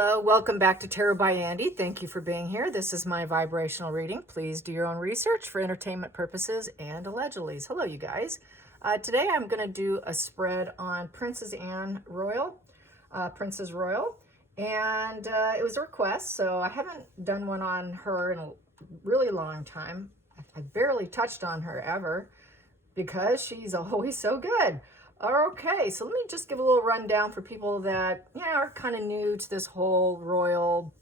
Hello, welcome back to Tarot by Andy. Thank you for being here. This is my vibrational reading. Please do your own research for entertainment purposes and allegedly. Hello, you guys. Today I'm going to do a spread on Princess Anne Royal, Princess Royal, and it was a request, so I haven't done one on her in a really long time. I barely touched on her ever because she's always so good. Okay, so let me just give a little rundown for people that are kind of new to this whole royal,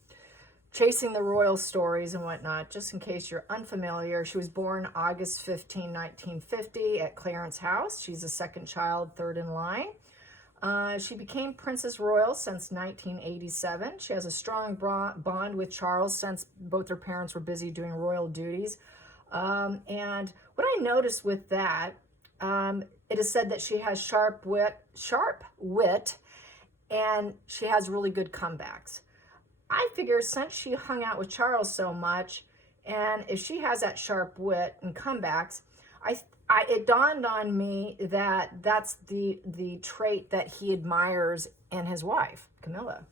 chasing the royal stories and whatnot, just in case you're unfamiliar. She was born August 15, 1950 at Clarence House. She's the second child, third in line. She became Princess Royal since 1987. She has a strong bond with Charles since both her parents were busy doing royal duties. And what I noticed with that, it is said that she has sharp wit, and she has really good comebacks. I figure since she hung out with Charles so much, and if she has that sharp wit and comebacks, it dawned on me that that's the trait that he admires in his wife, Camilla.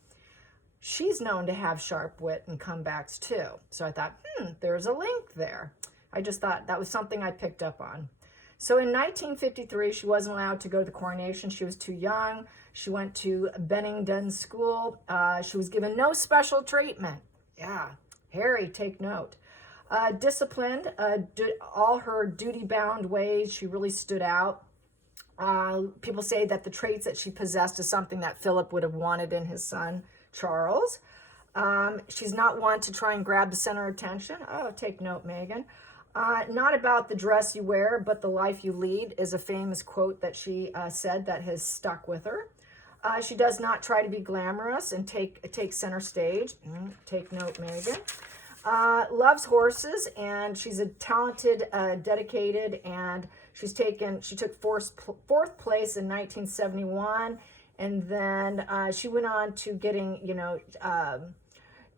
She's known to have sharp wit and comebacks too. So I thought, there's a link there. I just thought that was something I picked up on. So in 1953, she wasn't allowed to go to the coronation. She was too young. She went to Bennington School. She was given no special treatment. Yeah, Harry, take note. Disciplined, all her duty-bound ways, she really stood out. People say that the traits that she possessed is something that Philip would have wanted in his son, Charles. She's not one to try and grab the center of attention. Oh, take note, Megan. Not about the dress you wear, but the life you lead is a famous quote that she said that has stuck with her. She does not try to be glamorous and take center stage. Take note, Megan. Loves horses, and she's a talented, dedicated, and she took fourth place in 1971, and then she went on to getting,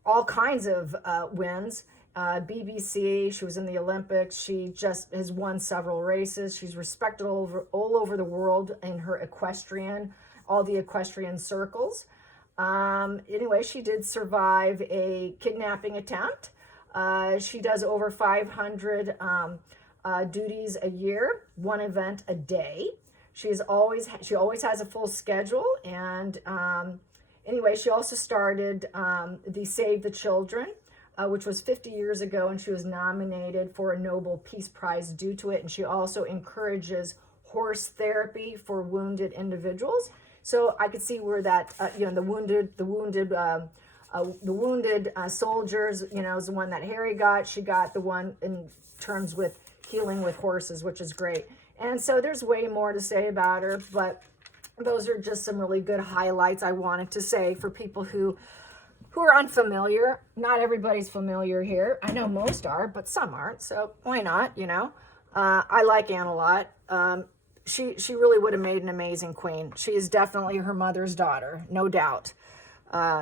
all kinds of wins. BBC, she was in the Olympics. She just has won several races. She's respected all over the world in her all the equestrian circles. Anyway, she did survive a kidnapping attempt. She does over 500 duties a year, one event a day. She always has a full schedule. And anyway, she also started the Save the Children, which was 50 years ago, and she was nominated for a Nobel Peace Prize due to it. And she also encourages horse therapy for wounded individuals. So I could see where that, the wounded soldiers, is the one that Harry got. She got the one in terms with healing with horses, which is great. And so there's way more to say about her, but those are just some really good highlights I wanted to say for people who are unfamiliar. Not everybody's familiar here. I know most are, but some aren't. So why not? I like Anne a lot. She really would have made an amazing queen. She is definitely her mother's daughter, no doubt.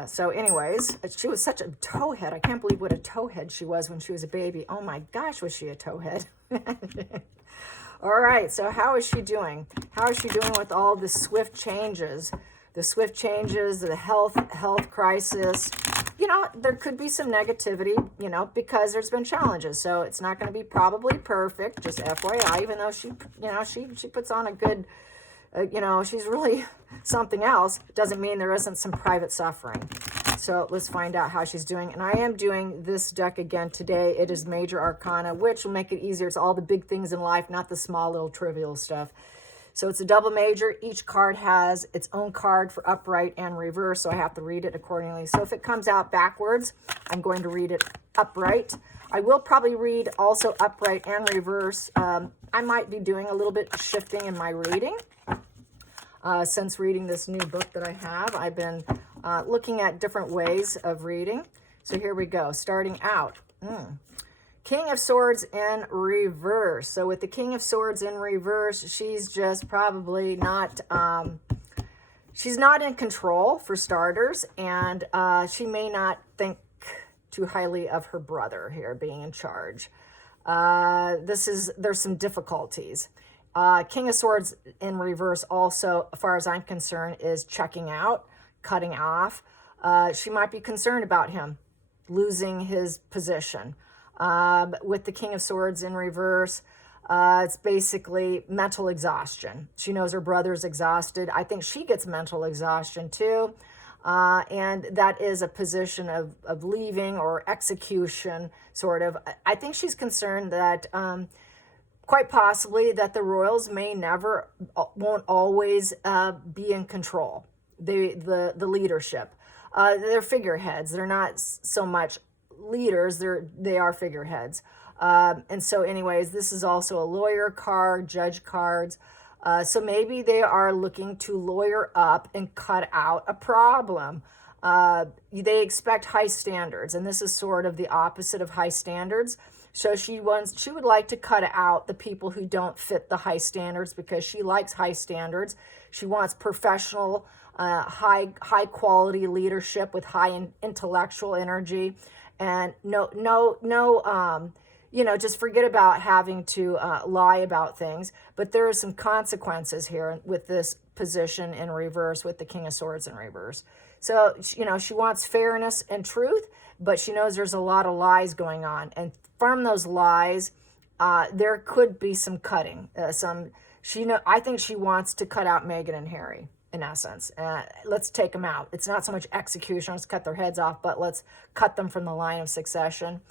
So anyways, she was such a towhead. I can't believe what a towhead she was when she was a baby. Oh my gosh, was she a towhead? All right, so how is she doing? How is she doing with all the swift changes? The swift changes, the health crisis. There could be some negativity, because there's been challenges. So it's not going to be probably perfect, just FYI, even though she puts on a good, she's really something else. Doesn't mean there isn't some private suffering. So let's find out how she's doing. And I am doing this deck again today. It is Major Arcana, which will make it easier. It's all the big things in life, not the small little trivial stuff. So it's a double major. Each card has its own card for upright and reverse, so I have to read it accordingly. So if it comes out backwards, I'm going to read it upright. I will probably read also upright and reverse. I might be doing a little bit of shifting in my reading. Since reading this new book that I have, I've been looking at different ways of reading. So here we go. Starting out. King of Swords in reverse. So with the King of Swords in reverse, she's just probably not, she's not in control for starters, and she may not think too highly of her brother here being in charge. There's some difficulties. King of Swords in reverse also, as far as I'm concerned, is checking out, cutting off. She might be concerned about him losing his position. With the King of Swords in reverse, it's basically mental exhaustion. She knows her brother's exhausted. I think she gets mental exhaustion too. And that is a position of leaving or execution, sort of. I think she's concerned that quite possibly that the royals won't always be in control, the leadership. They're figureheads. They're not so much leaders. They are figureheads. And so anyways, this is also a lawyer card, judge cards. So maybe they are looking to lawyer up and cut out a problem. They expect high standards, and this is sort of the opposite of high standards. So she would like to cut out the people who don't fit the high standards, because she likes high standards. She wants professional, high quality leadership with high intellectual energy, and just forget about having to lie about things. But there are some consequences here with this position in reverse, with the King of Swords in reverse. So, she wants fairness and truth, but she knows there's a lot of lies going on. And from those lies, there could be some cutting. I think she wants to cut out Meghan and Harry, in essence. Let's take them out. It's not so much execution, let's cut their heads off, but let's cut them from the line of succession.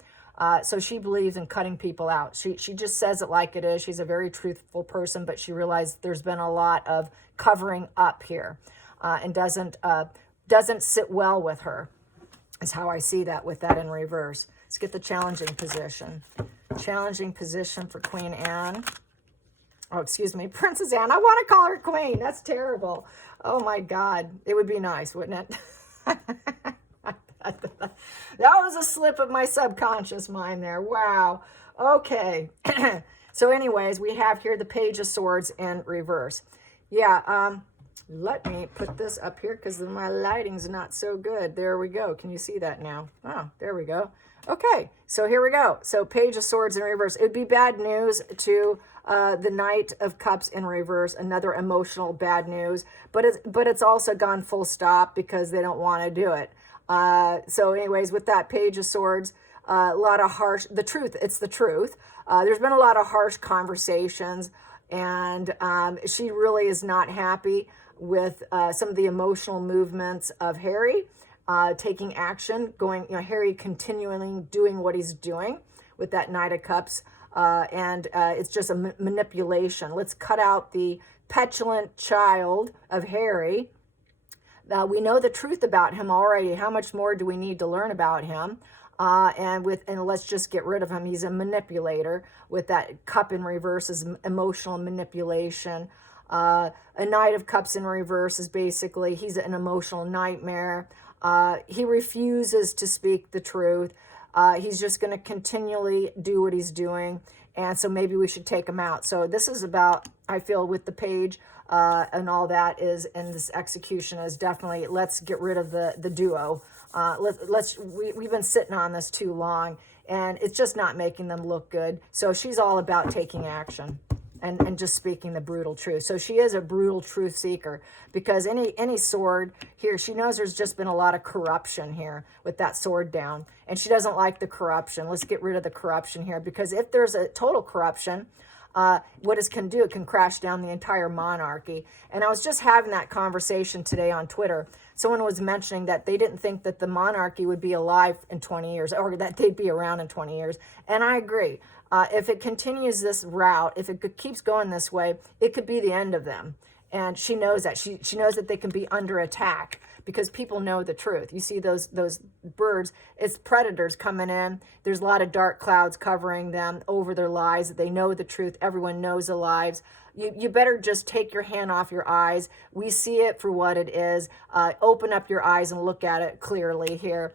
So she believes in cutting people out. She just says it like it is. She's a very truthful person, but she realized there's been a lot of covering up here, and doesn't sit well with her, is how I see that with that in reverse. Let's get the challenging position. Challenging position for Queen Anne. Oh, excuse me, Princess Anne. I want to call her Queen. That's terrible. Oh my God. It would be nice, wouldn't it? That was a slip of my subconscious mind there. Wow. Okay. So anyways, we have here the Page of Swords in reverse. Yeah, let me put this up here because my lighting's not so good. There we go. Can you see that now? Oh, there we go. Okay, so here we go. So Page of Swords in reverse. It would be bad news to the Knight of Cups in reverse, another emotional bad news. But it's also gone full stop because they don't want to do it. So anyways, with that Page of Swords, a lot of harsh, it's the truth. There's been a lot of harsh conversations, and she really is not happy with some of the emotional movements of Harry taking action, Harry continually doing what he's doing with that Knight of Cups, and it's just a manipulation. Let's cut out the petulant child of Harry. We know the truth about him already. How much more do we need to learn about him? And let's just get rid of him. He's a manipulator. With that cup in reverse is emotional manipulation. A Knight of Cups in reverse is basically, he's an emotional nightmare. He refuses to speak the truth. He's just going to continually do what he's doing. And so maybe we should take him out. So this is about, I feel, with the Page and all that is, and this execution is definitely, let's get rid of the duo. We've been sitting on this too long, and it's just not making them look good. So she's all about taking action and just speaking the brutal truth. So she is a brutal truth seeker, because any sword here, she knows there's just been a lot of corruption here with that sword down, and she doesn't like the corruption. Let's get rid of the corruption here, because if there's a total corruption, what it can do, it can crash down the entire monarchy. And I was just having that conversation today on Twitter. Someone was mentioning that they didn't think that the monarchy would be alive in 20 years, or that they'd be around in 20 years. And I agree. If it continues this route, if it keeps going this way, it could be the end of them. And she knows that. She knows that they can be under attack, because people know the truth. You see those birds, it's predators coming in. There's a lot of dark clouds covering them over their lives. They know the truth. Everyone knows the lives. You better just take your hand off your eyes. We see it for what it is. Open up your eyes and look at it clearly here.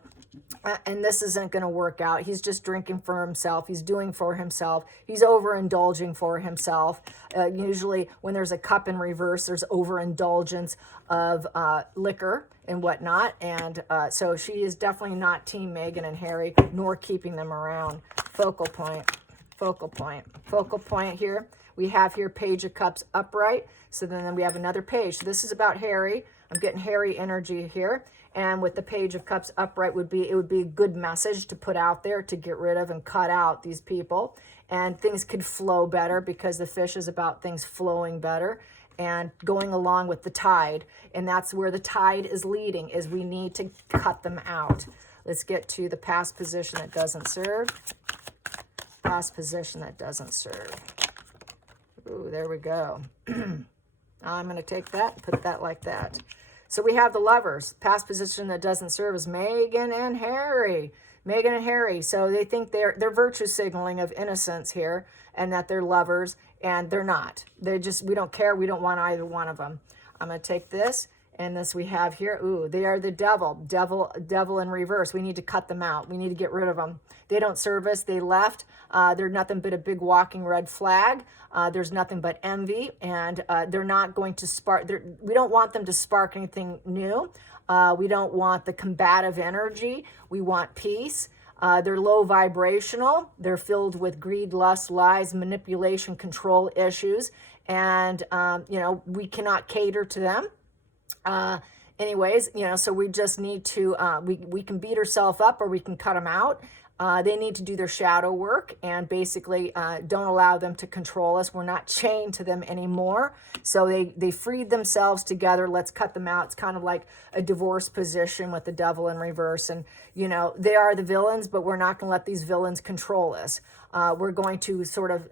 And this isn't going to work out. He's just drinking for himself. He's doing for himself. He's overindulging for himself. Usually when there's a cup in reverse, there's overindulgence of liquor and whatnot. And so she is definitely not Team Meghan and Harry, nor keeping them around. Focal point, focal point, focal point here. We have here Page of Cups upright. So then we have another page. So this is about Harry. I'm getting hairy energy here. And with the Page of Cups upright, it would be a good message to put out there to get rid of and cut out these people. And things could flow better because the fish is about things flowing better and going along with the tide. And that's where the tide is leading, is we need to cut them out. Let's get to the past position that doesn't serve. Past position that doesn't serve. Ooh, there we go. I'm going to take that and put that like that. So we have the Lovers. Past position that doesn't serve is Meghan and Harry. Meghan and Harry. So they think they're virtue signaling of innocence here and that they're lovers, and they're not. We don't care. We don't want either one of them. I'm going to take this, and this we have here. Ooh, they are the devil. Devil in reverse. We need to cut them out. We need to get rid of them. They don't serve us. They left. They're nothing but a big walking red flag. There's nothing but envy, and they're not going to spark. We don't want them to spark anything new. We don't want the combative energy. We want peace. They're low vibrational. They're filled with greed, lust, lies, manipulation, control issues, and we cannot cater to them. Anyways, so we just need to, we can beat ourselves up or we can cut them out. They need to do their shadow work and basically don't allow them to control us. We're not chained to them anymore. So they freed themselves together. Let's cut them out. It's kind of like a divorce position with the devil in reverse. And, they are the villains, but we're not going to let these villains control us. We're going to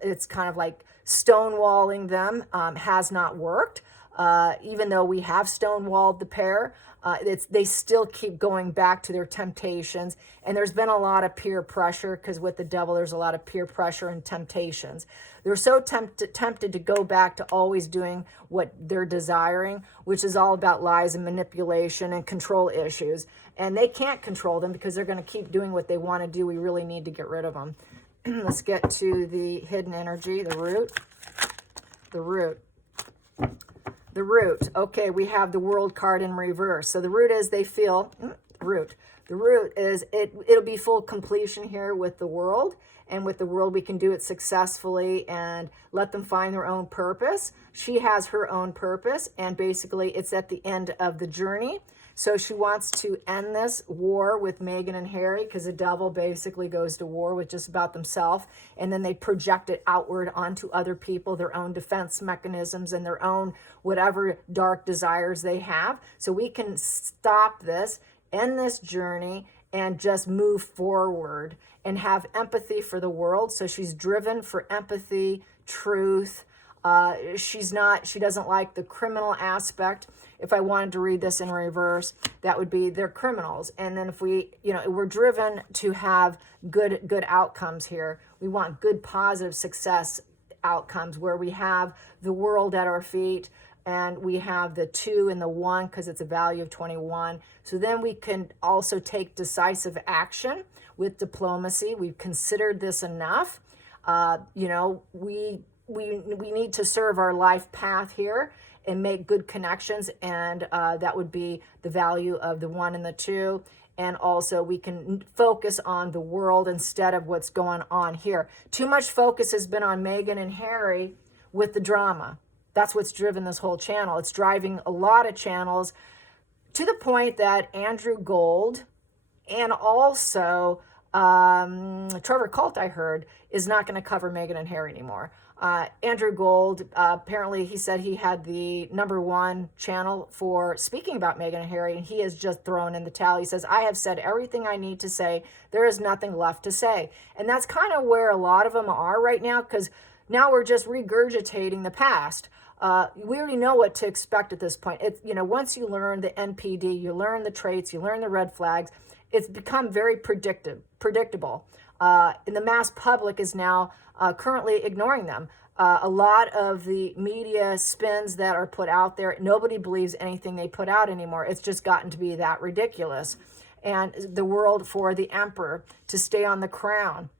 it's kind of like stonewalling them has not worked. Even though we have stonewalled the pair, they still keep going back to their temptations. And there's been a lot of peer pressure, because with the devil, there's a lot of peer pressure and temptations. They're so tempted to go back to always doing what they're desiring, which is all about lies and manipulation and control issues. And they can't control them because they're going to keep doing what they want to do. We really need to get rid of them. Let's get to the hidden energy, the root. The root. The root. Okay, we have the World card in reverse. So the root is they feel, root. The root is it'll be full completion here with the World. And with the World, we can do it successfully and let them find their own purpose. She has her own purpose, and basically it's at the end of the journey. So she wants to end this war with Meghan and Harry, because the devil basically goes to war with just about themselves, and then they project it outward onto other people, their own defense mechanisms and their own whatever dark desires they have. So we can stop this, end this journey, and just move forward and have empathy for the world. So she's driven for empathy, truth. She doesn't like the criminal aspect. If I wanted to read this in reverse, that would be they're criminals. And then if we're driven to have good outcomes here. We want good, positive success outcomes where we have the World at our feet, and we have the 2 and the 1 because it's a value of 21. So then we can also take decisive action with diplomacy. We've considered this enough. We need to serve our life path here and make good connections, and that would be the value of the 1 and the 2. And also we can focus on the World instead of what's going on here. Too much focus has been on Meghan and Harry with the drama. That's what's driven this whole channel. It's driving a lot of channels to the point that Andrew Gold and also Trevor Cult, I heard, is not going to cover Meghan and Harry anymore. Andrew Gold, apparently he said he had the #1 channel for speaking about Meghan and Harry, and he has just thrown in the towel. He says, I have said everything I need to say. There is nothing left to say. And that's kind of where a lot of them are right now, because now we're just regurgitating the past. We already know what to expect at this point. Once you learn the NPD, you learn the traits, you learn the red flags, it's become very predictable. And the mass public is now currently ignoring them. A lot of the media spins that are put out there, nobody believes anything they put out anymore. It's just gotten to be that ridiculous. And the World for the emperor to stay on the crown.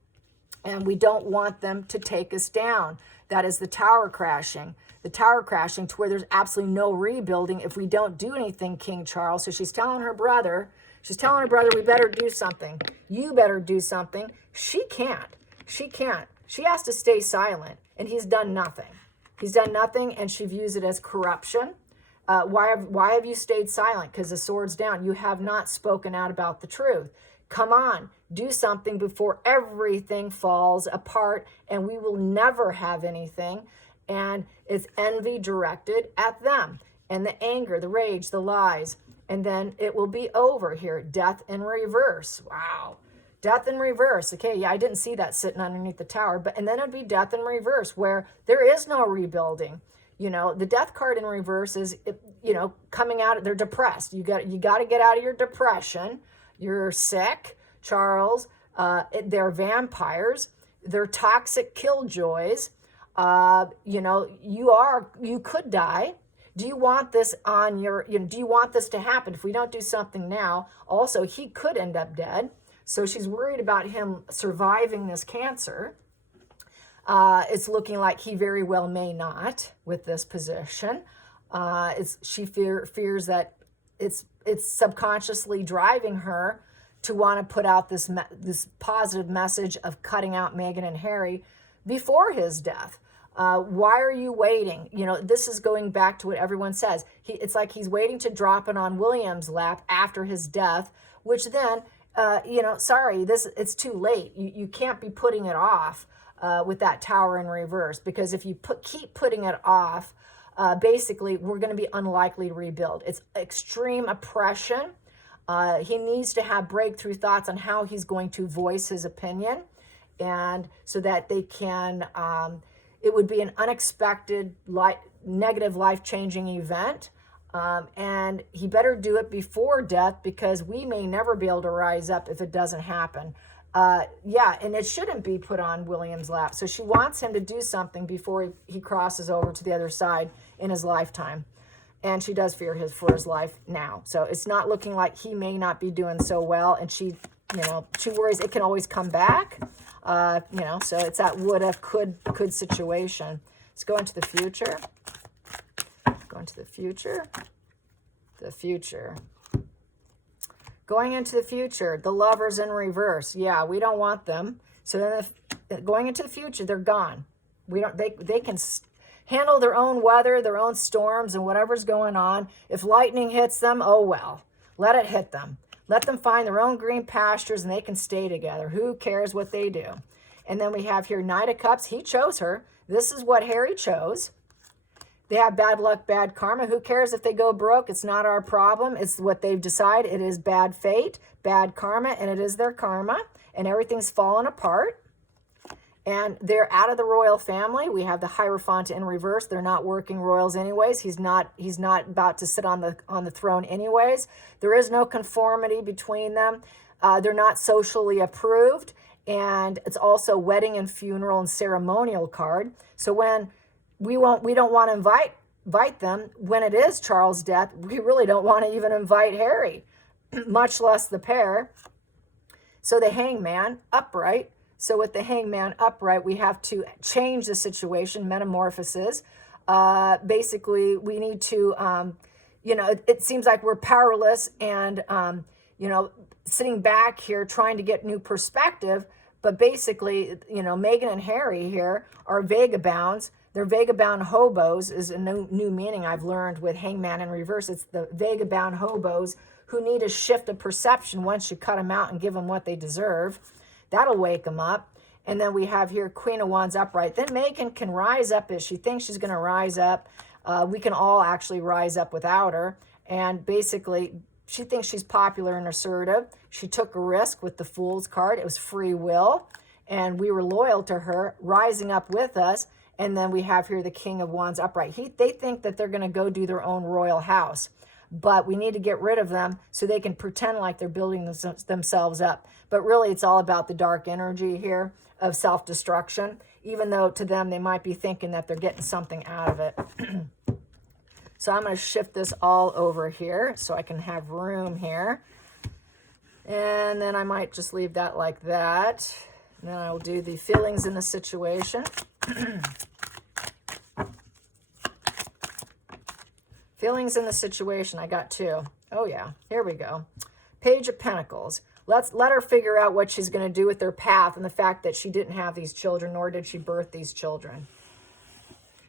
And we don't want them to take us down. That is the tower crashing. The tower crashing to where there's absolutely no rebuilding if we don't do anything, King Charles. So she's telling her brother, we better do something. You better do something. She can't. She has to stay silent. And he's done nothing. And she views it as corruption. Why have you stayed silent? Because the sword's down. You have not spoken out about the truth. Come on, do something before everything falls apart and we will never have anything. And it's envy directed at them, and the anger, the rage, the lies, and then it will be over here. Death in reverse. Wow. Death in reverse. Okay, yeah, I didn't see that sitting underneath the tower, and then it'd be death in reverse, where there is no rebuilding. You know, the death card in reverse is, you know, coming out. They're depressed. You got to get out of your depression. You're sick, Charles. They're vampires. They're toxic killjoys. You know, you could die. Do you want this on your, you know, do you want this to happen? If we don't do something now, also, he could end up dead. So she's worried about him surviving this cancer. It's looking like he very well may not with this position. She fears that it's subconsciously driving her to want to put out this positive message of cutting out Meghan and Harry before his death. Why are you waiting? You know, this is going back to what everyone says. It's like he's waiting to drop it on William's lap after his death, which then, you know, sorry, it's too late. You can't be putting it off with that tower in reverse, because if you keep putting it off, basically we're going to be unlikely to rebuild. It's extreme oppression. He needs to have breakthrough thoughts on how he's going to voice his opinion, and so that they can, it would be an unexpected, negative, life-changing event. And he better do it before death, because we may never be able to rise up if it doesn't happen. Yeah, and it shouldn't be put on William's lap. So she wants him to do something before he crosses over to the other side in his lifetime. And she does fear for his life now. So it's not looking like he may not be doing so well. And she, you know, she worries it can always come back. You know, so it's that woulda, could situation. Let's go into the future. Go into the future. The future. Going into the future, the Lovers in reverse. Yeah, we don't want them. So then if, going into the future, they're gone. We don't. They can handle their own weather, their own storms, and whatever's going on. If lightning hits them, oh well. Let it hit them. Let them find their own green pastures and they can stay together. Who cares what they do? And then we have here Knight of Cups. He chose her. This is what Harry chose. They have bad luck, bad karma. Who cares if they go broke? It's not our problem. It's what they've decided. It is bad fate, bad karma, and it is their karma. And everything's fallen apart. And they're out of the royal family. We have the Hierophant in reverse. They're not working royals anyways. He's not about to sit on the throne anyways. There is no conformity between them. They're not socially approved. And it's also wedding and funeral and ceremonial card. So when we don't want to invite them, when it is Charles' death, we really don't want to even invite Harry, much less the pair. So the Hangman upright. So with the Hangman upright, we have to change the situation, metamorphosis. Basically, we need to, you know, it seems like we're powerless and, you know, sitting back here trying to get new perspective. But basically, you know, Meghan and Harry here are vagabonds. They're vagabond hobos is a new meaning I've learned with Hangman in reverse. It's the vagabond hobos who need a shift of perception once you cut them out and give them what they deserve. That'll wake them up. And then we have here Queen of Wands upright. Then Meghan can rise up if she thinks she's going to rise up. We can all actually rise up without her. And basically, she thinks she's popular and assertive. She took a risk with the Fool's card. It was free will. And we were loyal to her, rising up with us. And then we have here the King of Wands upright. They think that they're going to go do their own royal house. But we need to get rid of them so they can pretend like they're building themselves up. But really, it's all about the dark energy here of self-destruction, even though to them they might be thinking that they're getting something out of it. So I'm going to shift this all over here so I can have room here. And then I might just leave that like that. And then I will do the feelings in the situation. Feelings in the situation. I got two. Oh, yeah. Here we go. Page of Pentacles. Let her figure out what she's going to do with her path and the fact that she didn't have these children, nor did she birth these children.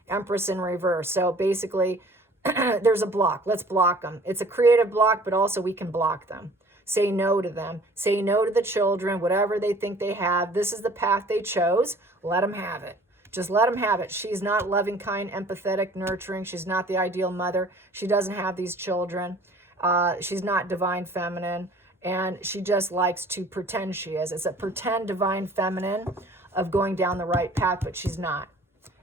Empress in reverse. So basically, there's a block. Let's block them. It's a creative block, but also we can block them. Say no to them. Say no to the children, whatever they think they have. This is the path they chose. Let them have it. Just let them have it. She's not loving, kind, empathetic, nurturing. She's not the ideal mother. She doesn't have these children. She's not divine feminine. And she just likes to pretend she is. It's a pretend divine feminine of going down the right path, but she's not.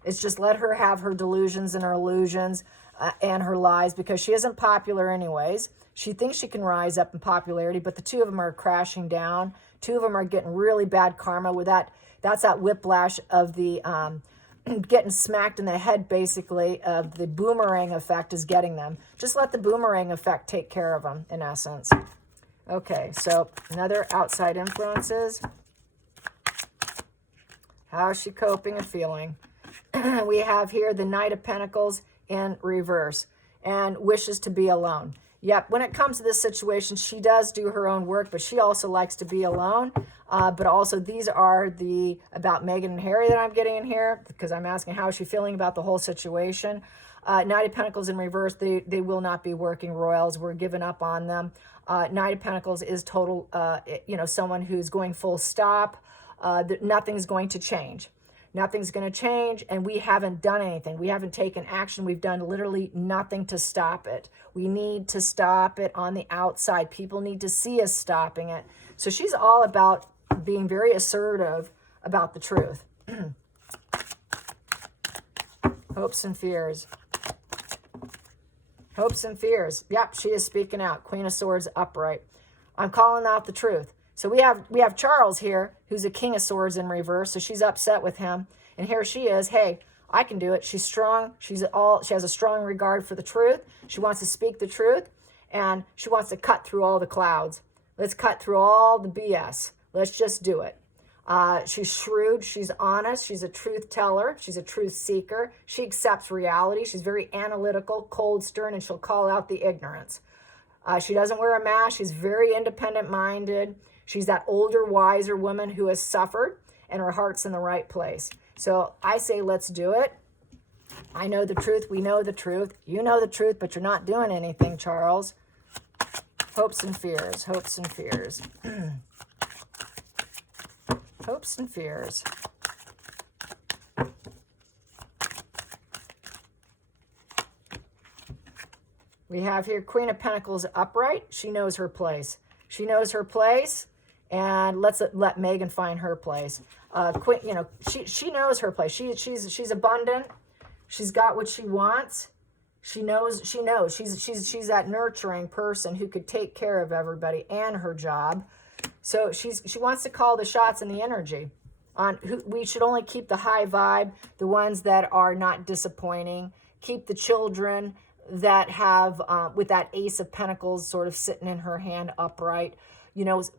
It's just let her have her delusions and her illusions and her lies, because she isn't popular anyways. She thinks she can rise up in popularity, but the two of them are crashing down. Two of them are getting really bad karma with that. That's that whiplash of the getting smacked in the head, basically, of the boomerang effect is getting them. Just let the boomerang effect take care of them, in essence. Okay, so another outside influences. How is she coping and feeling? We have here the Knight of Pentacles in reverse and wishes to be alone. Yep, when it comes to this situation, she does do her own work, but she also likes to be alone. But also these are the about Meghan and Harry that I'm getting in here, because I'm asking how is she feeling about the whole situation. Knight of Pentacles in reverse, they will not be working royals. We're giving up on them. Knight of Pentacles is total, someone who's going full stop. Nothing's going to change. Nothing's going to change, and we haven't done anything. We haven't taken action. We've done literally nothing to stop it. We need to stop it on the outside. People need to see us stopping it. So she's all about being very assertive about the truth. Hopes and fears. Hopes and fears. Yep, she is speaking out. Queen of Swords upright. I'm calling out the truth. So we have Charles here, who's a King of Swords in reverse. So she's upset with him. And here she is. Hey, I can do it. She's strong. She has a strong regard for the truth. She wants to speak the truth. And she wants to cut through all the clouds. Let's cut through all the BS. Let's just do it. She's shrewd. She's honest. She's a truth teller. She's a truth seeker. She accepts reality. She's very analytical, cold, stern, and she'll call out the ignorance. She doesn't wear a mask. She's very independent-minded. She's that older, wiser woman who has suffered, and her heart's in the right place. So I say, let's do it. I know the truth. We know the truth. You know the truth, but you're not doing anything, Charles. Hopes and fears. Hopes and fears. Hopes and fears. We have here Queen of Pentacles upright. She knows her place. She knows her place. And let Meghan find her place. Queen, she knows her place. She's abundant. She's got what she wants. She knows. She's that nurturing person who could take care of everybody and her job. So she wants to call the shots in the energy. We should only keep the high vibe, the ones that are not disappointing. Keep the children that have with that Ace of Pentacles sort of sitting in her hand upright.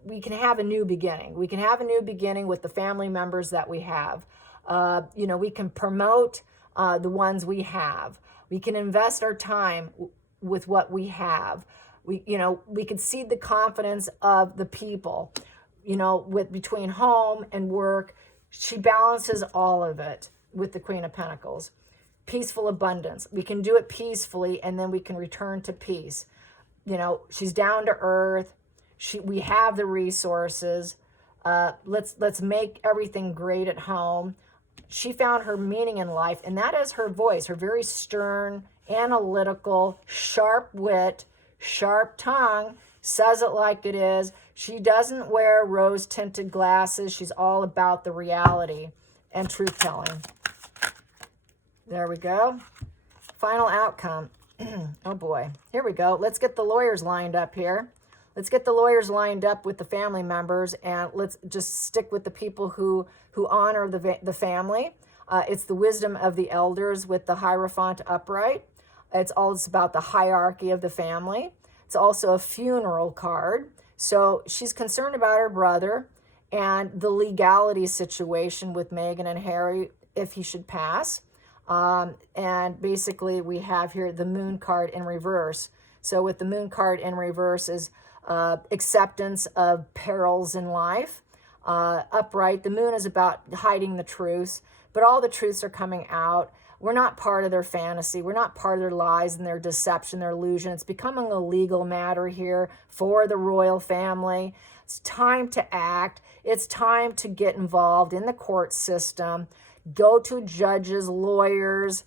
We can have a new beginning. We can have a new beginning with the family members that we have. We can promote the ones we have. We can invest our time with what we have. We can seed the confidence of the people, between home and work. She balances all of it with the Queen of Pentacles. Peaceful abundance. We can do it peacefully, and then we can return to peace. She's down to earth. We have the resources. Let's make everything great at home. She found her meaning in life, and that is her voice, her very stern, analytical, sharp wit, sharp tongue, says it like it is. She doesn't wear rose-tinted glasses. She's all about the reality and truth-telling. There we go. Final outcome. Oh boy. Here we go. Let's get the lawyers lined up here. Let's get the lawyers lined up with the family members, and let's just stick with the people who honor the family. It's the wisdom of the elders with the Hierophant upright. It's about the hierarchy of the family. It's also a funeral card. So she's concerned about her brother and the legality situation with Meghan and Harry if he should pass. And basically we have here the Moon card in reverse. So with the Moon card in reverse is acceptance of perils in life. Upright, the Moon is about hiding the truths, but all the truths are coming out. We're not part of their fantasy. We're not part of their lies and their deception, their illusion. It's becoming a legal matter here for the royal family. It's time to act. It's time to get involved in the court system. Go to judges, lawyers,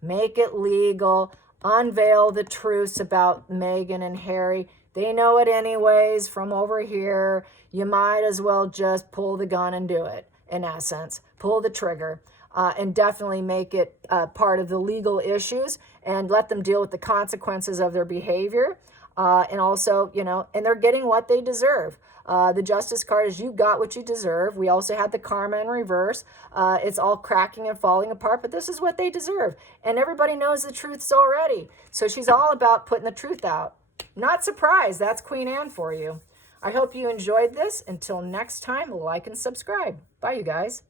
make it legal. Unveil the truths about Meghan and Harry. They know it anyways from over here. You might as well just pull the gun and do it, in essence. Pull the trigger. And definitely make it part of the legal issues and let them deal with the consequences of their behavior. And also, you know, and they're getting what they deserve. The justice card is you got what you deserve. We also had the karma in reverse. It's all cracking and falling apart, but this is what they deserve. And everybody knows the truths already. So she's all about putting the truth out. Not surprised. That's Queen Anne for you. I hope you enjoyed this. Until next time, like and subscribe. Bye, you guys.